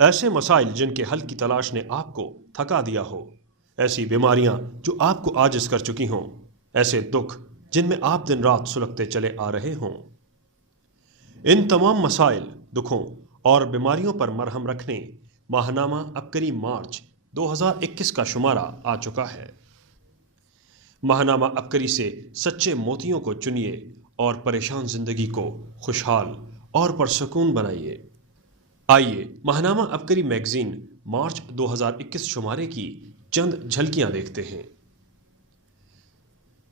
ایسے مسائل جن کے حل کی تلاش نے آپ کو تھکا دیا ہو، ایسی بیماریاں جو آپ کو عاجز کر چکی ہوں، ایسے دکھ جن میں آپ دن رات سلگتے چلے آ رہے ہوں، ان تمام مسائل، دکھوں اور بیماریوں پر مرہم رکھنے ماہنامہ عبقری مارچ 2021 کا شمارہ آ چکا ہے۔ ماہنامہ عبقری سے سچے موتیوں کو چنیے اور پریشان زندگی کو خوشحال اور پرسکون بنائیے۔ آئیے ماہنامہ عبقری میگزین مارچ 2021 شمارے کی چند جھلکیاں دیکھتے ہیں۔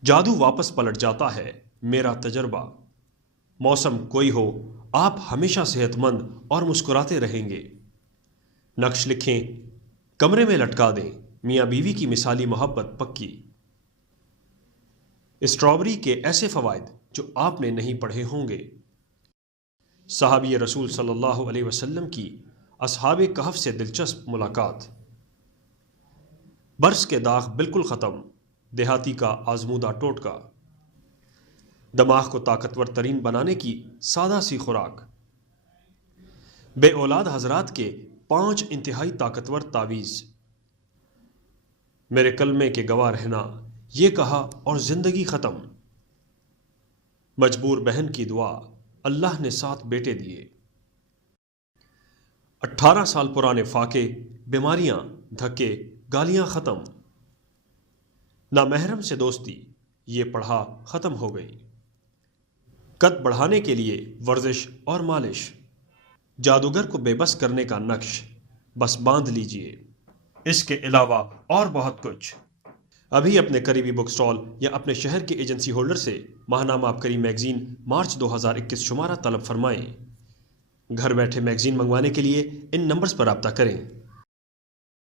جادو واپس پلٹ جاتا ہے، میرا تجربہ۔ موسم کوئی ہو، آپ ہمیشہ صحت مند اور مسکراتے رہیں گے۔ نقش لکھیں، کمرے میں لٹکا دیں، میاں بیوی کی مثالی محبت پکی۔ اسٹرابری کے ایسے فوائد جو آپ نے نہیں پڑھے ہوں گے۔ صحابی رسول صلی اللہ علیہ وسلم کی اصحاب کہف سے دلچسپ ملاقات۔ برس کے داغ بالکل ختم، دیہاتی کا آزمودہ ٹوٹکا۔ دماغ کو طاقتور ترین بنانے کی سادہ سی خوراک۔ بے اولاد حضرات کے 5 انتہائی طاقتور تعویذ۔ میرے کلمے کے گواہ رہنا، یہ کہا اور زندگی ختم۔ مجبور بہن کی دعا، اللہ نے 7 بیٹے دیے۔ 18 سال پرانے فاقے، بیماریاں، دھکے، گالیاں ختم۔ نامحرم سے دوستی، یہ پڑھا ختم ہو گئی۔ قد بڑھانے کے لیے ورزش اور مالش۔ جادوگر کو بے بس کرنے کا نقش، بس باندھ لیجئے۔ اس کے علاوہ اور بہت کچھ۔ ابھی اپنے قریبی بک سٹال یا اپنے شہر کے ایجنسی ہولڈر سے ماہنامہ عبقری میگزین مارچ 2021 شمارہ طلب فرمائیں۔ گھر بیٹھے میگزین منگوانے کے لیے ان نمبرز پر رابطہ کریں۔